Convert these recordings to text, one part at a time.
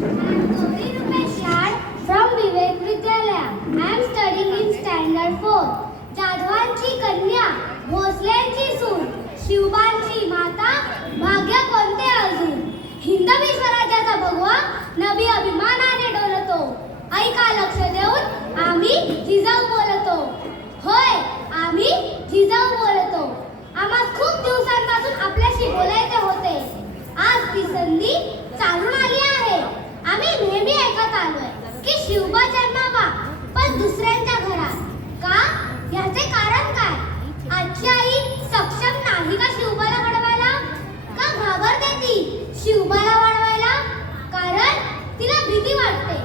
Gauri Rupesh Lad from Vivek Vidyalaya. I am studying in standard 4. जाधवांची कन्या, भोसल्यांची सून, शिवबांची माता, भाग्य कोणते अजून. हिंदवी स्वराज्याचा भगवा नवी अभिमानाने डोलतो. ऐका लक्ष देऊन आम्ही जिजाऊ बोलतो. होय, आम्ही जिजाऊ बोलतो. आम्हा खूप दिवसांपासून आपल्याशी बोलायचे होते. आज ती संधी चालून आली आहे. आम्ही नेहमी ऐकत आलोय की शिवबा जन्मावा पण दुसऱ्यांच्या घरात. का? याचे कारण काय? आजची आई सक्षम नाही का शिवबाला घडवायला? का घाबरते ती शिवबाला वाढवायला? कारण तिला भीती वाटते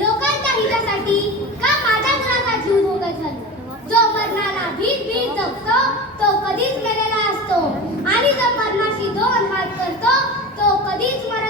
लोकांच्या हितासाठी का माझ्या मुलाचा जीव धोक्यात घालू. जो मरणाला भीत भीत जगतो तो कधीच मेलेला असतो आणि जो मरणाशी दोन हात करतो तो कधीच मरत